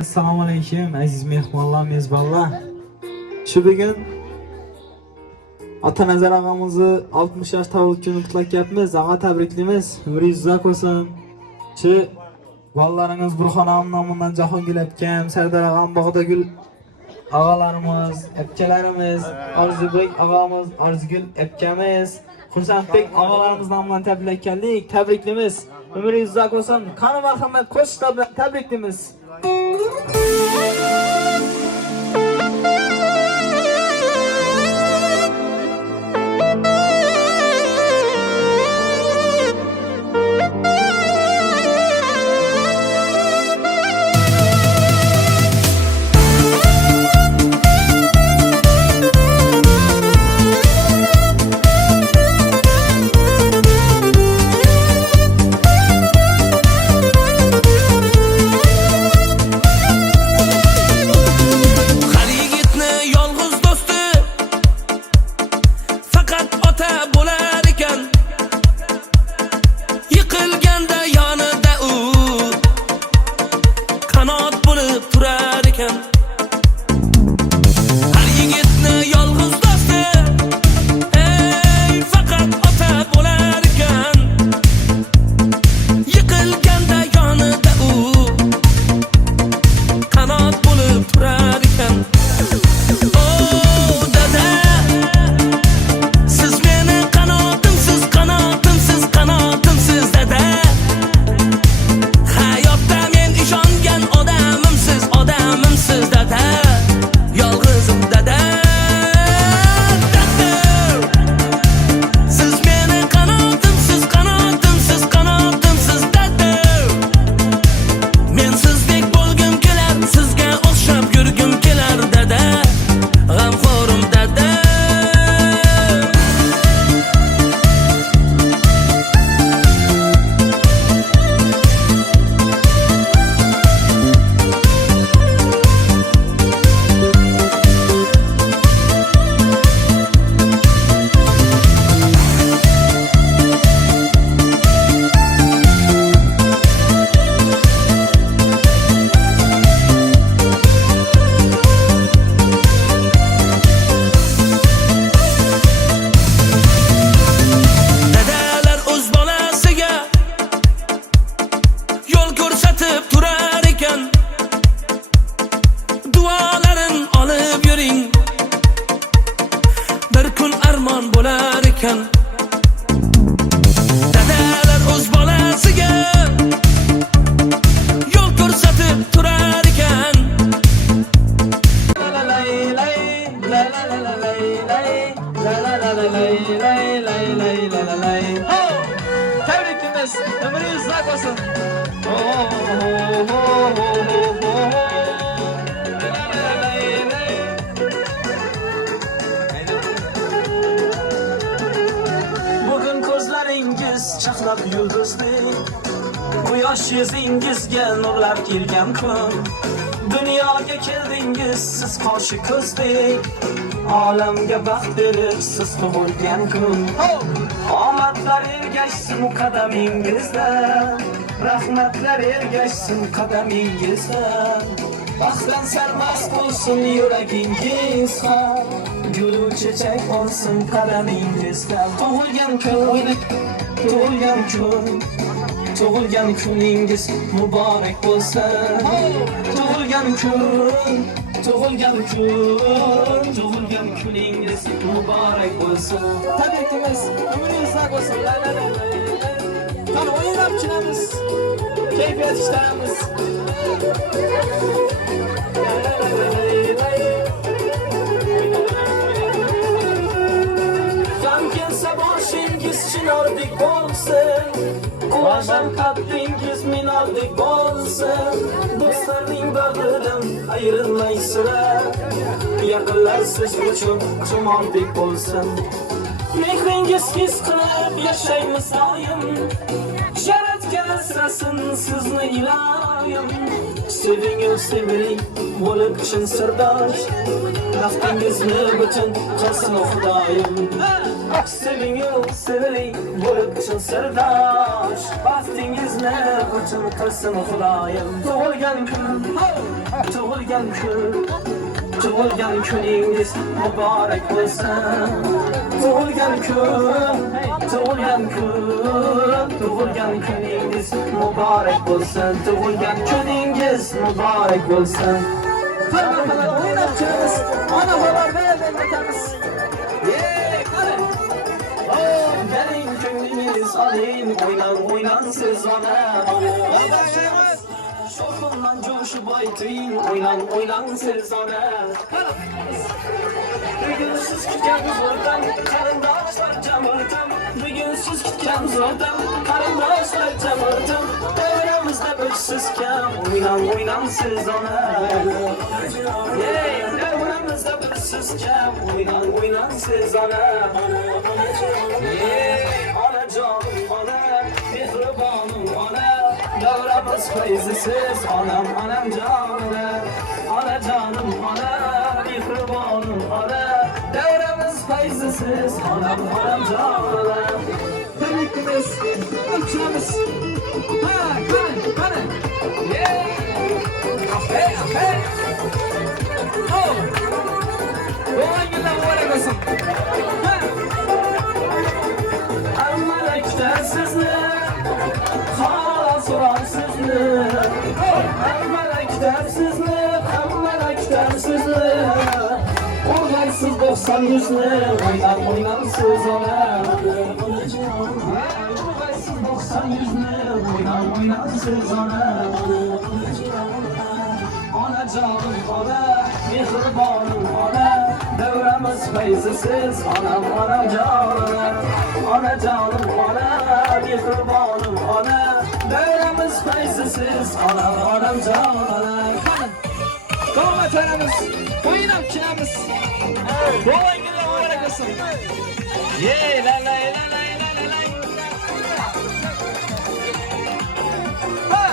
Assalomu alaykum aziz mehmonlar, mezbonlar. Shu bugun Atanazar og'amizni 60 yosh tug'ilgan kunini qutlayapmiz. Og'a tabriklaymiz. Umringiz uzoq bo'lsin. Shu bolalarimiz Burxon og'am nomidan Jahongul akam, Sardor og'am, Bog'dagul og'alarimiz, akalarimiz, Orzubek og'amiz, Orzugul akamiz, Xursandbek og'alarimiz nomidan tabriklaymiz. Umringiz uzoq bo'lsin. Qani marhamat qo'shiqlar bilan tabriklaymiz. Tabrikimiz umringiz uzoq bo'lsin. Bugun ko'zlaringiz chaqnab yulduzdek, quyosh yuzingizga nurlar kelgan kun. Dunyoga keldingiz siz qoshi ko'zdek, olamga baxt berib siz tug'ilgan kun. Omadlar ergashsin qadamingizda, rahmatlar ergashsin qadamingizda. Baxtdan sarmast bo'lsin yuragingiz ham, gulu chechak olsin qadamingizda. Tug'ilgan kuningiz muborak bo'lsin. Tug'ilgan kuningiz muborak bo'lsin. Tabrikimiz umringiz uzoq bo'lsin. Qani o'ynab chiqamiz. Kayfiyat ishlarimiz. Gam kelsa boshingiz chinordek bo'lsin. Quvongan qaddingiz minordek bo'lsin. Do'stlarning bag'ridan ayrilmaysizlar. Yaqinlar siz uchun chumordek bo'lsin. Mehringiz his qilib yashaymiz doim. Sharatga asrasin sizni iloyim. Seviling bo'lib chin sirdosh. Baxtingizni butun qilsin Xudoyim. Seviling bo'lib chin sirdosh. Baxtingizni butun qilsin Xudoyim. Tug'ilgan kun tug'ilgan kuningiz muborak bo'lsin. Tug'ilgan kuningiz muborak bo'lsin. Tug'ilgan kuningiz muborak bo'lsin. Qara o'ynab chiqamiz. Ona bolarga aytamiz. Benim könlümüz alayım, oynan siz ona. Şokundan coşup aytayım, oynan siz ona. Bugün siz kitken zordan, karındaşlar camırdım. Bugün siz kitken zordan, karındaşlar camırdım. Devramızda bölsüzken, oynan siz ona. Devramızda bölsüzken, oynan siz ona. Ana canım ana, mihribanım ana. Davramız feyzisiz anam canım. Ana canım ana, mihribanım ana. Davramız feyzisiz anam canım. Tebrikimiz, ölçümüz. Ha, kare. Aferin. Oh. Doğan günler mübarek olsun. Soran sizni, melekler sizni. O'rgaysiz 90 yuzni, o'ynan siz ona. O'rgaysiz 90 yuzni, o'ynan siz ona. Ona canım ona, mehribanım ona. Devremiz feyzisiz, anam canım. Ana canım ona, mehribanım ona. Devremiz feyzisiz, anam canım. Kavmet aramız, oynam kinamız. Doğan günler mübarek olsun. La.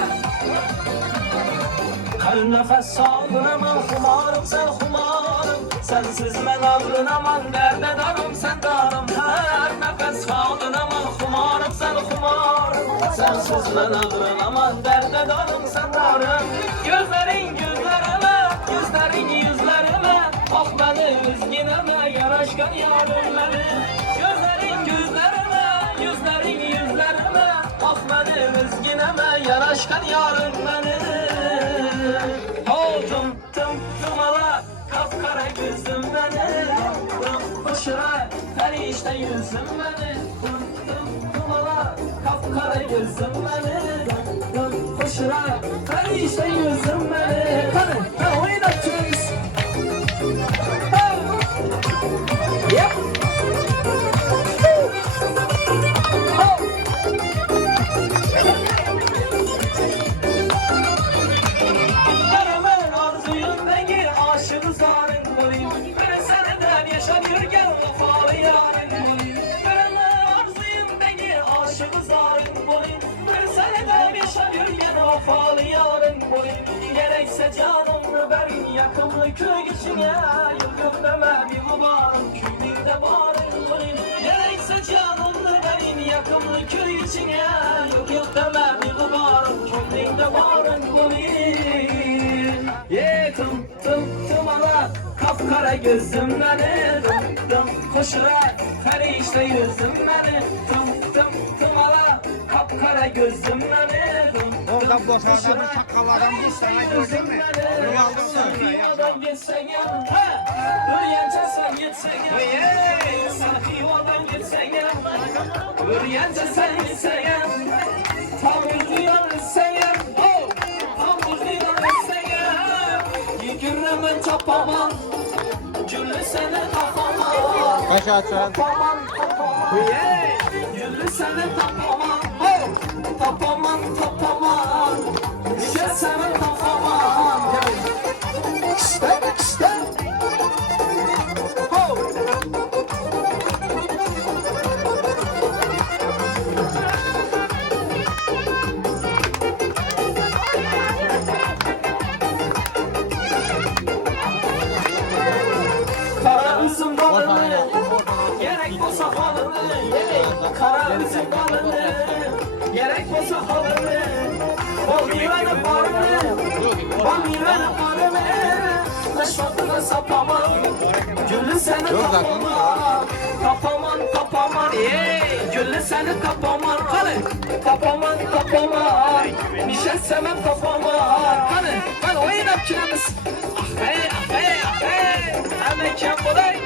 Her nefes aldın aman kumarım sen kumarım. Sensiz ben aldın aman derde darım sen darım. Her nefes aldın aman kumarım sen kumarım. Sensiz ben aldın aman derde darım sen darım. Gözlerin yüzlerime ah beni üzgüneme yaraşkan yarım beni. Gözlerin yüzlerime ah beni üzgüneme yaraşkan yarım beni. Tım ala kapkara gözüm beni. Hoşura her işte yüzüm beni. Tım ala kapkara gözüm beni. Hoşura her işte yüzüm beni. Hadi oynatıyoruz. Yep. Gerekse canımı verin yakımlı köy içine. Yıl deme bir babanın köyünde bağırın bulayım. Gerekse canımı verin yakımlı köy içine. Yıl deme bir babanın köyünde bağırın bulayım. Tım ala kapkara gözüm beni. Koşura ferişte yüzüm beni. Tım ala kapkara gözüm beni. Oradan boşaldan sakallardan bir sana gördün mü? Onu aldın sonra yapma. Öryence sen gitsen tam üzüyor sen yükürümün tapamam güllü seni tapamam Kaç açan? güllü seni tapamam tapamam işte seni tapamam işte kara üzüm balını gerek olsa halını kara üzüm balını gerek olsa halını o meyvenin barını şatına sapaman. Güllü seni kapaman. Kapaman kapaman. Güllü seni kapaman. Hadi. Kapaman kapaman. Nişan semen kapaman. Hadi oynayıp çilemiz. Hemen kem kolay.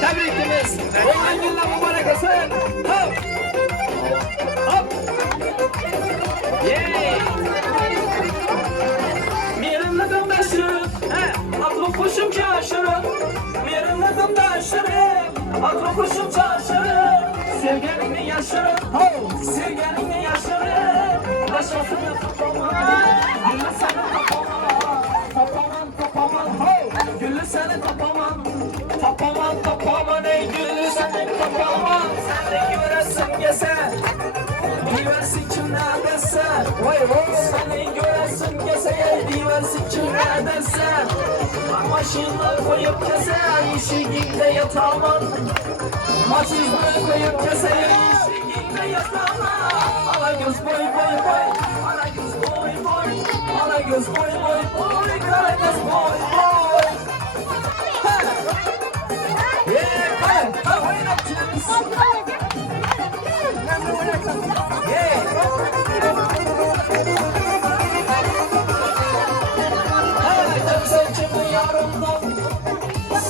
Tebrikimiz. Olan günler mübarek olsun. Hop. Hop. Merinledim beşirip, aklım kuşum çarşırıp. Merinledim beşirip, aklım kuşum çarşırıp. Sevgenini yaşırıp, sevgenini yaşırıp. Başasını kapaman, güllü seni kapaman. Kapaman, kapaman, güllü seni kapaman. Kapaman, kapaman, ey güllü seni kapaman. Sen de göresin gese. Diversin kim neredeyse. Seni göresin gese. Diversin kim neredeyse. Maşinler koyup kese. İşiginde yatamam. Maşinler koyup kese. İşiginde yatamam. Ala göz boy boy boy. Ala göz boy boy. Ala göz boy boy boy. Kara göz boy boy. Kara oynatacağız.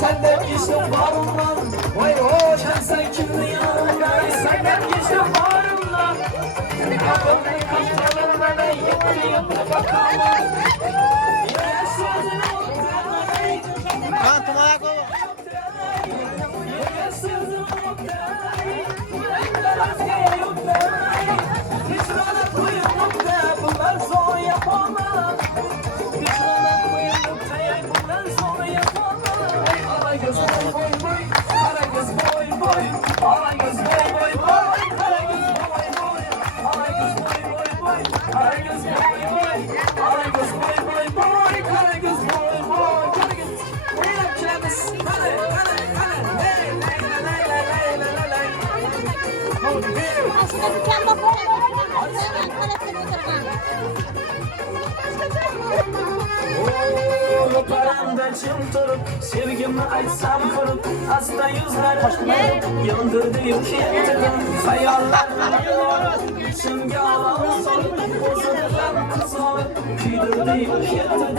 Senden geçtim bağrımdan. Sen kimdi yanımdan? Senden geçtim bağrımdan. Kapımın kaptalarına da yıktı bakamam. Yine sözünü unutturay. Yine sözünü unutturay. Benden özgeye yutturay. Pişmana koyuldum da bundan sonra yapamam. Pişmana koyuldum da bundan sonra yapamam. Ala göz boy boy boy, ala göz boy boy, ala göz boy boy boy, ala göz boy boy, ala göz boy boy boy, ala göz boy boy, ala göz boy boy boy, ala göz boy boy. Hadi git, oynayalım kilemiz. Hadi, hey, lay. Aslında bir tane bak hemen kalepten Paramda çımtırıp, sevgimi açsam kırıp, hasta yüzler yandırdı yükselttim. Hayallerim içimge alan sorup, bozuklar kız olup, küydürdü yükselttim.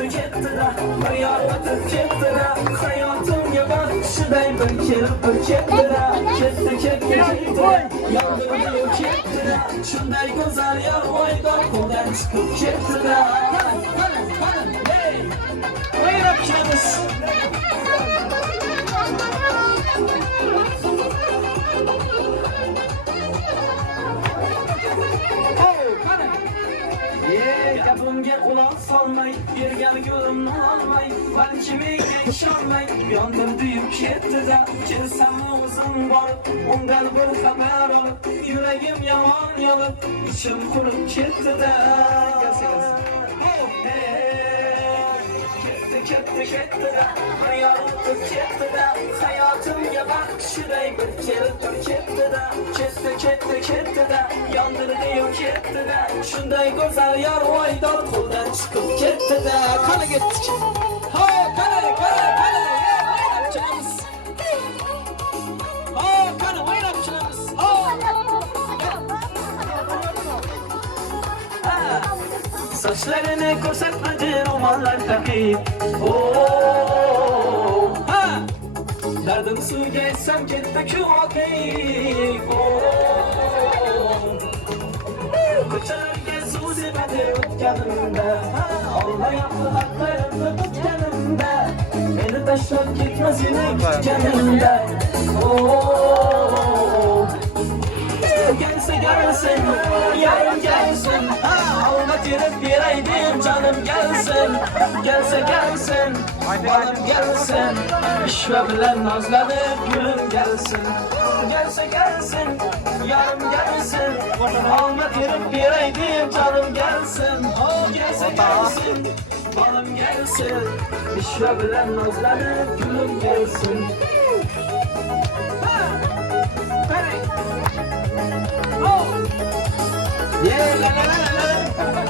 Tüketti de, hayata tüketti de, hayatım yaban, şuday bir ketti de, yandırdı yükseltti de, şunday güzel yar oyda, koldan çıkıp ketti de. Hey, oynayıp çilemiz. Kapımga kulak salmay, yergan gözümni olmay, ben kimi geçolmay, yondirdi yuketdi-da, kelsam o'zim borib, undan bir xabar olib, yuragim yomon yolib, ichim qurib ketdi-da. Ketdi-da, hayotim ketdi-da, hayotimga baxshiday bir kelib ketdi-da, ketdi-da, yondirdi yuketdi-da, shunday go'zal yor voydor qo'ldan chiqib ketdi-da. Qani ketdik. Qani, o'ynab kelamiz. Qani o'ynab kelamiz. Saçlarını ko'rsatmadi ro'mollar taqib. Dardim suvga aytsam ketdi-ku oqib. Ko'chalarga suv debadi o'tganimda, olmayapti haqlarimni tutganimda, meni tashlab ketmas edi kutganimda. Gelsin, yarın gelsin, alma tirip bireydim canım gelsin. Gelsin, balım gelsin, işve bilen nazlanıp gülüm gelsin. Gelsin, yarın gelsin, alma tirip bireydim canım gelsin. Gelsin, balım gelsin, işve bilen nazlanıp gülüm gelsin. Yeah, la la la la.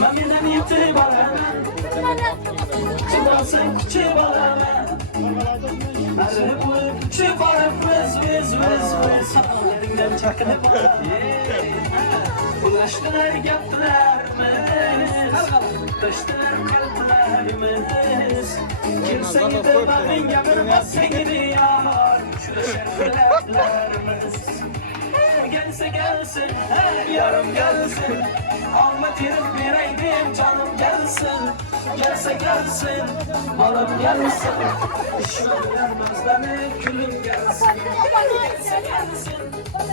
Düşmanından yitib olaman. Çıdarsın kuchib olaman. Arib kuchib borib biz. Yeringdan chaqinib Ulaştılar gaplarimiz, taştılar kalplarimiz. Kimse gitmem gapirmez seni yar, şu şereflerimiz. Gelsin, her yarım gelsin. Alma tirip bireydim canım gelsin. Gelsin, malım gelsin. Düşmanlar mazlanıp külüm gelsin. Gelsin,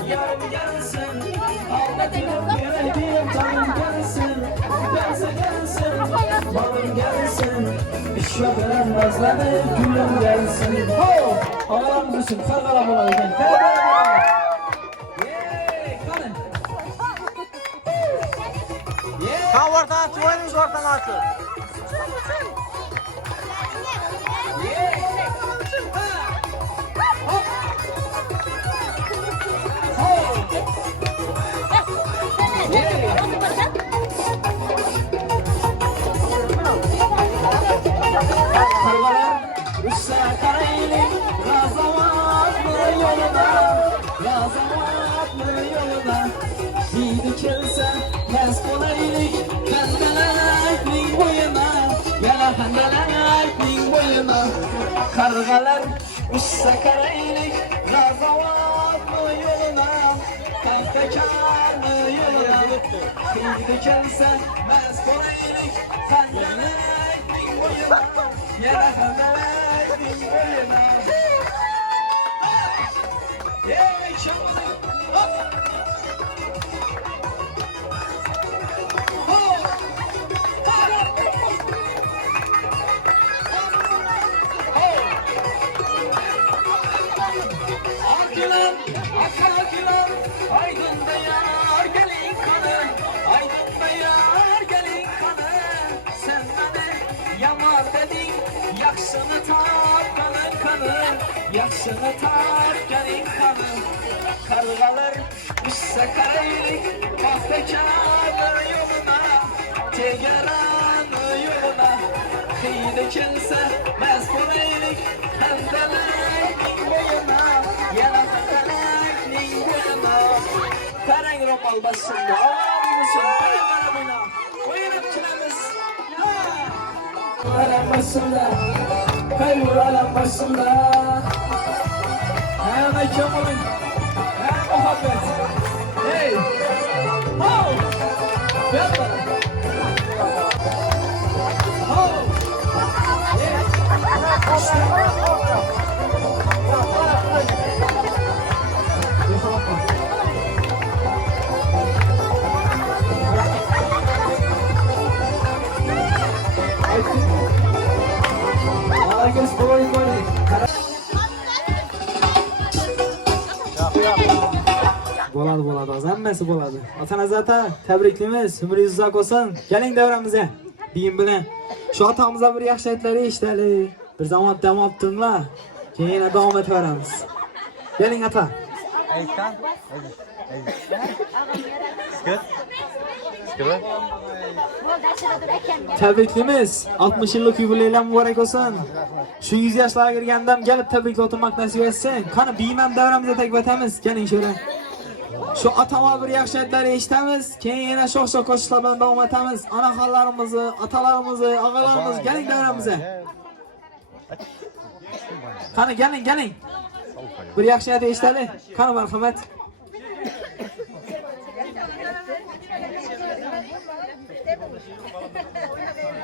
yarım gelsin. Alma tirip bireydim canım gelsin. Gelsin, malım gelsin. Düşmanlar mazlanıp külüm gelsin. Ho! Havalar mısın? Kargalam olayım. Tam ortadan açın, oyunuz ortadan açın. Kargalar üstüne karaylı Gazavatlı yoluna Yedi kilse mez kolaylık Pendelekling boyuna Yana pendelekling boyuna Kargalar üstüne karaylı Gazavatlı yoluna Kahvekarlı yoluna Yedi kilse mez kolaylık Pendelekling boyuna Yana pendelekling boyuna Hey çabuk hop Akar aydın da yar gelin kanı Aydın da yar gelin kanı Sen beni yamar dedin Yaksını tar kanı Yaksını tar gelin kanı Kargalar üstse karaylık Kahvekarlı yoluna Tegeranı yoluna Kıydı kimse mezkuneylik Pendelekling boyuna Yana pendelekling boyuna Karang romal başında Ağır mısın? Kara boyuna Oynayıp çilemiz Alam başında Kaybur alam başında Hem Kemal'in Hem muhabbet Hey Ho Gel bana Ho Bo'ladi, o'z hammasi bo'ladi. Ota-onazata, tabriklaymiz. Umringiz uzoq bo'lsin. Keling davramizga. Biyim bilan. Shu otamizdan bir yaxshi aytlar eshitaylik. Bir zamon dam olib turinglar. Keyin yana davom etaveramiz. Keling ota. Aytdan. Tabriklaymiz. 60 yillik yubileylar muborak bo'lsin. Shu 100 yoshlarga kirgandan kelib tabriklab o'tirmak nasib etsin. Qani biyim ham davramizga taklif etamiz. Keling shura. Shu atama bir yaxshi aytlar eshitamiz. Keyin yana sho'x-sho'x qo'shiqlar bilan davom etamiz. Onaxonlarimizni, otalarimizni, og'alarimizni keling davramizga. Qani keling. Bir yaxshi aytib eshitaylik. Qani marhamat.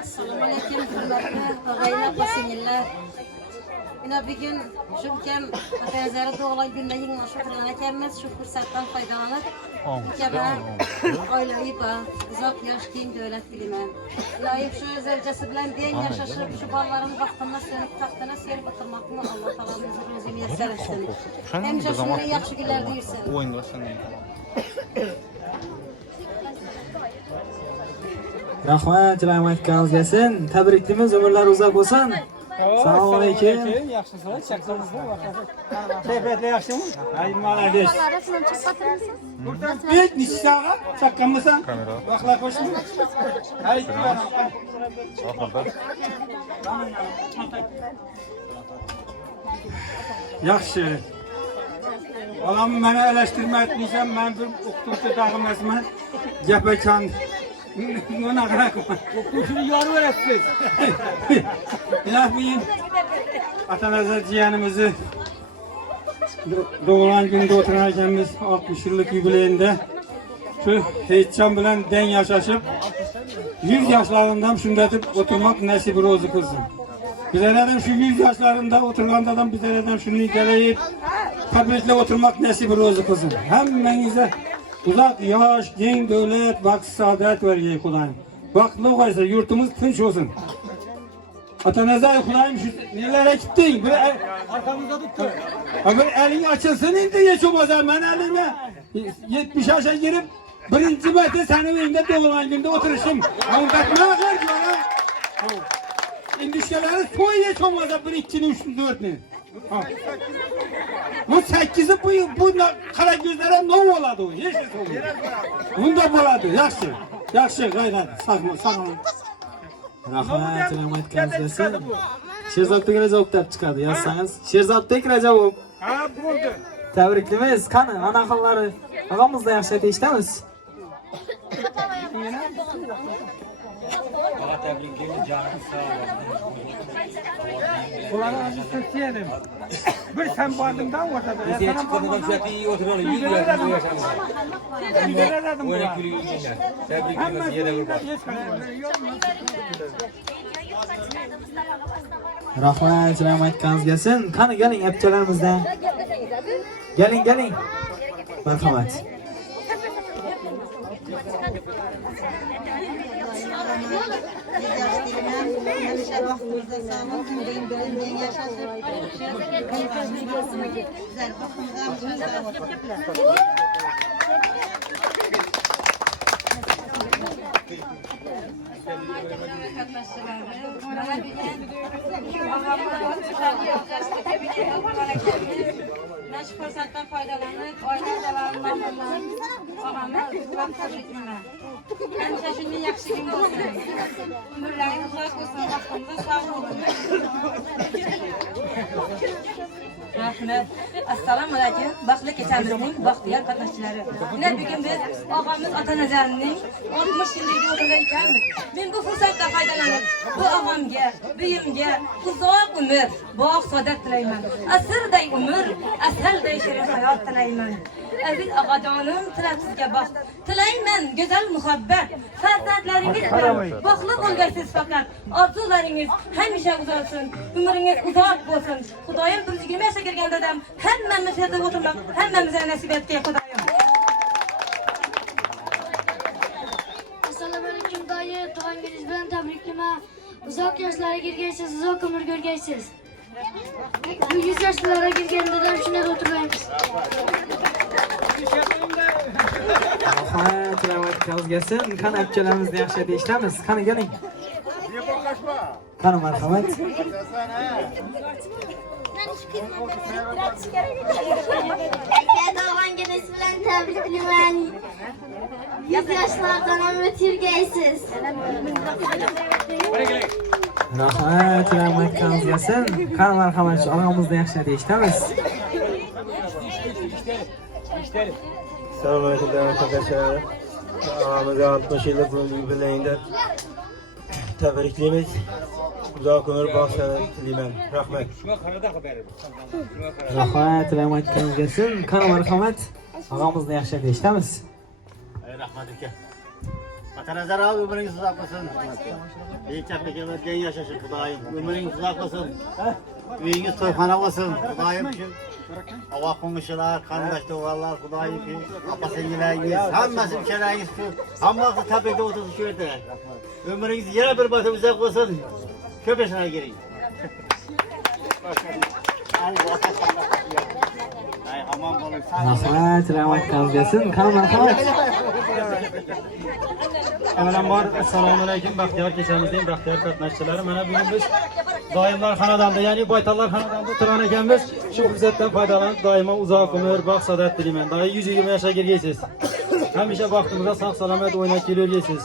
Assalomu alaykum hurmatli og'aylar, opa-singillar. Mana bugun shu ukam otazari tug'ilgan kunda yig'ma shukrana ekanmiz. Shu fursatdan foydalanib ukamlar oilaviy baxt, uzoq yosh keng davlat tilayman. Iloyim shu zarjasi bilan teng yashashib, shu bolalarimni baxtimga so'nib, taxtini serib o'tirmoqni Alloh taolomiz o'zi muyassar etsin. Hamisha shunday yaxshi kunlarda yursin. O'yin boshlangan. Rahmat, rahmat aytganingiz kelsin. Tabriklaymiz, umrlar uzoq bo'lsin. Assalomu alaykum. Yaxshisiz, chaqsangizni kayfiyatli yaxshimi? Hay, malades. Rasmini chekib o'tirasiz? Buradan bir necha soat chaqqanmisan? Vaqtlar qo'shing. Hay, yaxshi. Balam meni eleştirmeyeceksen ben bir okutuvchi dağılmasman. Yapakan. Buna kadar. Okutuvchini yorib berasiz. Rahmeyin. Atanazar jiyanimizni doğulan günde oturarkenimiz 60 yıllık yubileyinde şu heyecan bilen den yaşaşıp 100 yaşlarından şundatıp oturmak nasip rozu kılsın. Bizlerden şu 100 yaşlarında oturgandadan bizlerden şunu geleyip tabiatle oturmak nasip rozu kılsın. Hemmenize uzak yaş, gen, devlet, bak saadet veriyor Kudayım. Vaklı koysa yurtumuz tınç olsun. Atanazar Kudayım şu nelere gittin? Arkamızda tuttu. Eğer elin açılsın indi geç olmaz. Ben elime 70 yaşa girip birinci mette senin evinde doğulan günde oturuşum. Ama bakma var diyor ha. İndişkeleri soy geç olmaz. 1, 2, 3, 4'ünü. Bu 8'i bu kara gözlere ne oladı o? Hiç şey olmuyor. Bunda oladı. Yaxşı. Yaxşı gayret. Sağma. Rahmat aytganingiz. Sherzodbek Rajabov deb chiqadi. Yozsangiz Sherzodbek Rajabov. Ha bo'ldi. Tabriklaymiz. Qani, anaqalari og'amizda yaxshi aytishdamiz. Ulan acı Türkiye'dim. Bir sen bardımdan ortada. Sen çıkmadan sürekli iyi oturuyorlar. 100 yaşında yaşamışlar. Ne dedim Bu buna? ne gülüyor yine. Tebrikler yine kurban. Rahmat aytganingiz kelsin. Qani keling apkalarimizdan. Keling. Marhamat. Hemşe vaxtınızda sağ olun, günden yaşasın. Güzel, vaxtınızda sağ olun. Ben şu fırsattan faydalanıp oynar devamlı ağamı kutlam tabrikime. Hemşe şimdi yaxşı gün olsun. Ömürlerin uzak olsun, vaxtınızda sağ olun. Rahmet. Assalamu alaikum. Baxtli kechamizning baxtiyor qatnashchilari. Yine bugün biz ağamız Atanazarning 60 yillik o'rnida ekanmiz. Men bu fursatdan foydalanib bu ağamga, buyimga uzoq umr, bog' saodat tilayman. Asrday umr, asalday shirin hayot tilayman. Aziz og'ajonim, tilab sizga baxt. Tilayman go'zal muhabbat. Farzandlaringiz bilan baxtli bo'lgaysiz faqat. Orzularingiz hamisha uzalsin. Umringiz uzoq bo'lsin. Xudoyim 120 yoshga kirganda ham hammamiz yerda o'tirmak, hammamizga nasib etgay Xudoyim. Assalomu alaykum dayı, tug'an kuningiz bilan tabriklayman. Uzoq yoshlarga kirgaysiz, uzoq umr ko'rgaysiz. Bu 100 yoshlarga kirganda ham shunday o'tirmaymiz. Rahmat aytganingiz kelsin. Qani apkalarimizni yaxshi aytishdamiz. Qani keling. Qani marhamat. Tug'an kuningiz bilan tabriklayman. 100 yoshlardan ham o'tirgaysiz. Rahmat aytganingiz kelsin. Qani marhamat, shu og'amizni yaxshi aytishdamiz. Assalomu alaykum arkadaşlar. Ağamızı 60 yıllık yubileyinde tebrikliyiz. Uzak ömür bağışlayın dilerim. Rahmet. Rahmat aytganingiz kelsin. Qani marhamat, og'amizni yaxshi aytishdamiz. Rahmat aka. Atanazar abi ömrünüz uzak olsun. İyi çaplıklar gen yaşasın Kudayım. Ömrünüz uzak olsun. Üyünüz toyxana olsun Kudayım için. Hava konuşular, kardeş doğallar Kudayım için. Apasıngileriniz, hamması ülkeleriniz şu. Hamması tabi de oturup şöyle. Ömrünüz yine bir batı uzak olsun. Köpeşine gireyim. Ay aman bolun. Rahmat aytganingiz kelsin. Qani marhamat. Avvalambor assalomu alaykum baxtiyor kechamizning baxtiyor qatnashchilari. Mana bugun biz Daimlar xonadonda, ya'ni Baytallar xonadonida turan ekanmiz. Shu fursatdan foydalanib doimo uzoq umr, baxt saodat tilayman. Doim 120 yoshga kirgaysiz. Hamisha baxtimizda sog' salomat o'ynab kelaverasiz.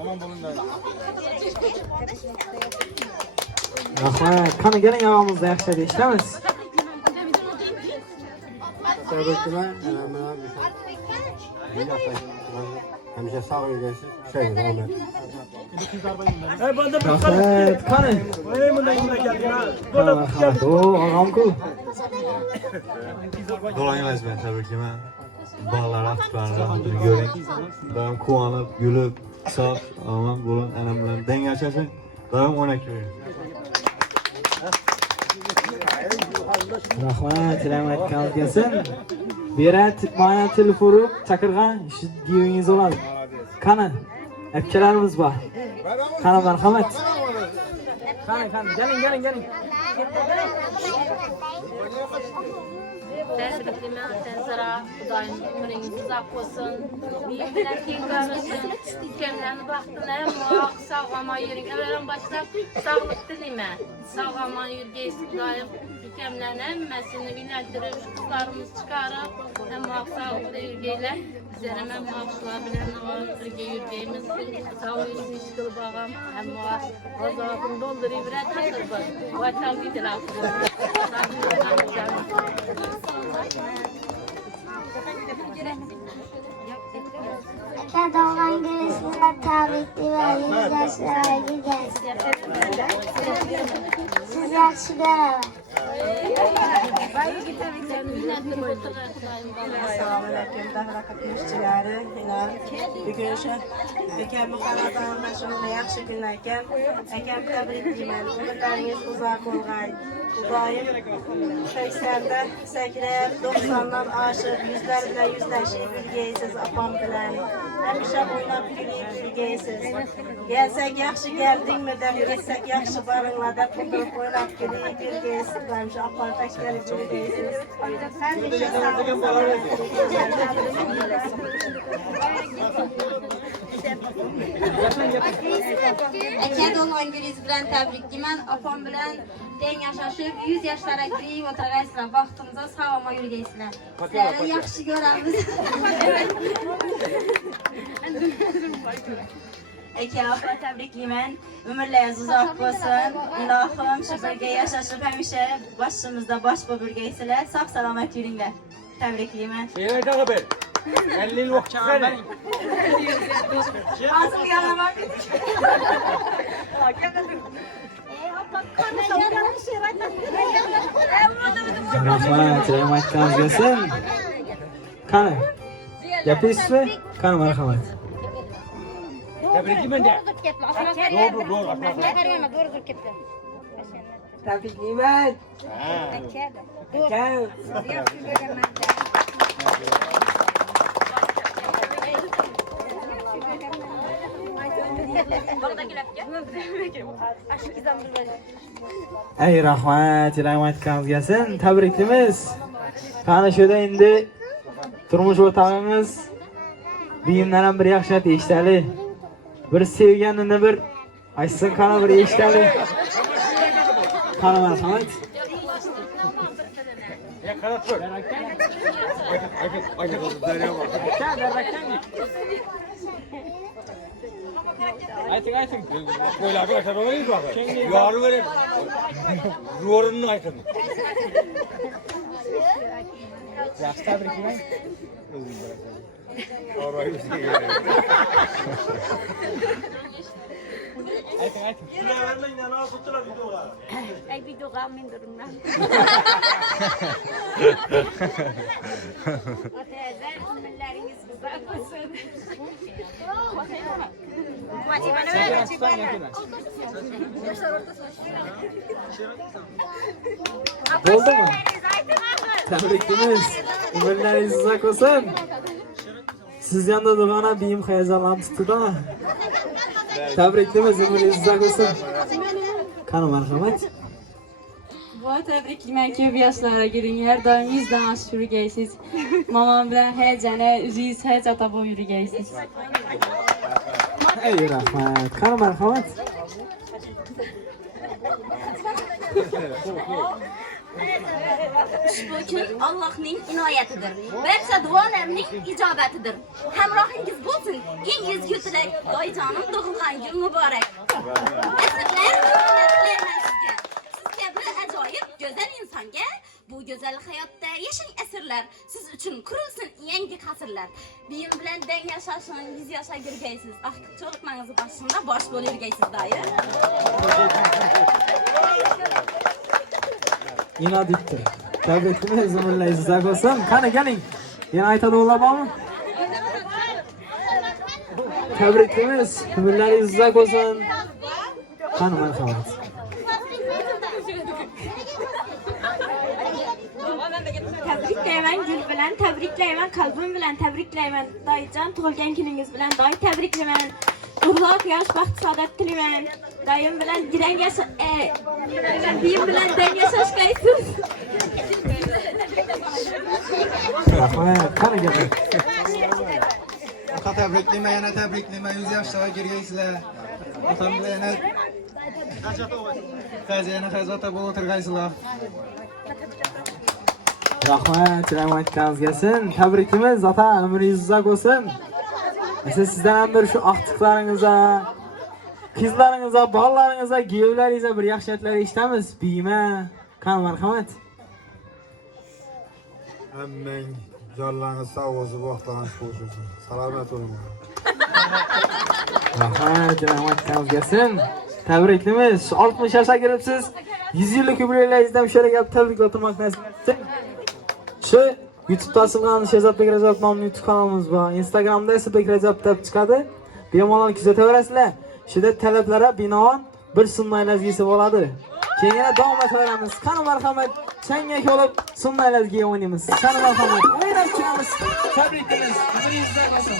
Omon bo'ling doim. Rahmat. Qani keling og'amizni yaxshi eshitamiz. Tabriklar. Hamisha sog' yurgaysiz. Shayx Ahmet. Rahmat. Qani. Marhamat. O, og'amku. Dolayınız ben təbrikləmən. Bağlara, qutlarına görün. Ben kuanıb, gülüb, sağ, aman, bulun, ənəmlən, dən yaşasın. Daim ona kimi. Rahmat, rahmat kalgasın. Berat mana telefonu chaqirgan, shu divingiz oladi. Qani, akchalarimiz bor. Qani marhamat. Qani, keling. Təbrikləmə, Tənzara, Xudayın ömrünüz uzaq olsun. Birbirine tekrar mükemmel baktın ama sağlama yürüyün. Evvelen başta sağlık dilime. Sağlama yürüyün, Xudayın mükemmel emmesini yöneltirip kızlarımız çıkarıp ama sağlıklı yürüyünler. Bizlere mən maaşlar bilən yürüyümüz sağ olsun işkıl bağam. Ama azabını doldurayım, rəddədir bu. Vatan gidir aslında. Aka doğan günü sizler tabrikli ve 100 yaşlara gidersiniz. Siz yaxshi beraber. Assalomu alaykum davra qatnashchilari. Bugun shu akamni xonadonida shunday yaxshi kun ekan. Akam tabriklayman. Umrlaringiz uzoq bo'lg'ay. Xudoyim 80da sakrab, 90dan oshib, yuzlar bilan yuzlashib yurgaysiz opam bilan. Hamisha o'ynab kulib yurgaysiz. Kelsak yaxshi keldingmi deb, ketsak yaxshi boringlar deb o'tirib o'ynab kulib yurgaysiz. Hamisha opam tashkilib yurgaysiz. Hamisha Aka doğan gününüz bilen təbriklayman. Apam bilen den yaşaşıp 100 yaşlara girib oturğaysınlar. Vaxtınıza sağlama yürügeysizler. Sizləri yaxşı görəmiz. Aka apa təbriklayman. Ömürləriniz uzaq olsun. İlahım şu birgə yaşaşıb həmişə başımızda baş bu birgəysizlər. Sağ salamat yürüyünlər. Təbriklayman. Şeyler daha haber. 50 yıl vakit verin. Ağzını yalamak. Rahmat, rahmat kalgasın. Qani. Gapiysizmi? Qani marhamat. Təbrikləmən də. Doğru. Təbriklayman. Ey rahmat kalgasın. Tabriklaymiz. Qani şurada endi turmush o'rtog'imiz buyimdan ham bir yaxshi eshitali. Bir sevganini bir aytsin, qani bir eshitali. Qani marhamat. Ya kanat ver. Ayta kaldı. Derya var. Aytın. Böyle abi ayta olmayız bak. Yarı verin. Yorununu aytın. Yaxshi tabriklayman. Aytın. Ay videoga men durumdan. Teyze ömürleriniz uzak olsun. Oldu mu? Tabriklaymiz. Ömürleriniz uzak olsun. Siz yanında durana biyim hayazalan tutudama. Tabriklaymiz, ömürleriniz uzak olsun. Qani marhamat. Bu təbriklayman ki, bu yaşlara girin. Hər daim 100-dən aşıq yürügəysiz. Mamam bilen həyəcənə, üzüyüz həyəcata bu yürügəysiz. Ey rahmat. Qani marhamat. Ushbu kun Allohning inoyatidir. Barcha duolarning ijobatidir. Hamrohingiz bo'lsin. Eng ezgu tilak, Doyjonim tug'ilgan kun muborak. Asrlar tilayman sizga. Siz kabi ajoyib go'zal insonga bu go'zal hayotda yashang asrlar. Siz uchun qurilsin yangi qasrlar. Biyim bilan dang yashashin, 100 yoshga kirgaysiz. Cho'liqmangiz boshida bosh bo'lib yurgaysiz doim. İnadiptir. Tabrikimiz umurlar izlak olsun. Qani keling. Yana aytadiganlar bormi? Tabrikimiz umurlar izlak olsun. Qani marhamat. Tabriklayman gul bilan, tabriklayman qalbim bilan, tabriklayman Doyjon tug'ilgan kuningiz bilan, Doy tabriklayman. Nurli quyosh baxt saodat tilayman. Doyim bilan girang yasha, biyim bilan dang yashashgaysiz. Rahmat. Qani keling. Ota tabriklayman, yana tabriklayman, 100 yoshlarga kirgaysizlar. Otam bilan yana Faziyana Hazrata bo'lib o'tirgaysizlar. Rahmat, rahmatlariniz kelsin. Tabrikimiz ota umringiz uzoq bo'lsin. Siz sizdan ham bir shu aqtiqlaringizga, qizlaringizga, bolalaringizga, kuyovlaringizga bir yaxshiliklar eshitamiz. Biyma, qani marhamat. Hammang jonlaringiz sog' bo'lsin, vaqtlaringiz xush bo'lsin. Salomat bo'ling. Rahmat, rahmatlariniz kelsin. Tabriklaymiz. 60 yoshga kiribsiz. 100 yillik yubileyingizdan shunday gap tabriklab o'tirmoq nasib etsin. Shu YouTube'da asılgan Shehzodbek Rajab nomli YouTube kanalımız var. Instagram'da Shehzodbek Rajab deb chiqadi. Bemalol kuzataverasizlar. Shunda talablara binoan bir sunna lazgisi bo'ladi. Keyin yana davom etaveramiz. Qani marhamat, changak olib sunna lazgiga o'ynaymiz. Qani marhamat, o'ynab chiqamiz. Tabriklaymiz. Umringiz uzoq bo'lsin.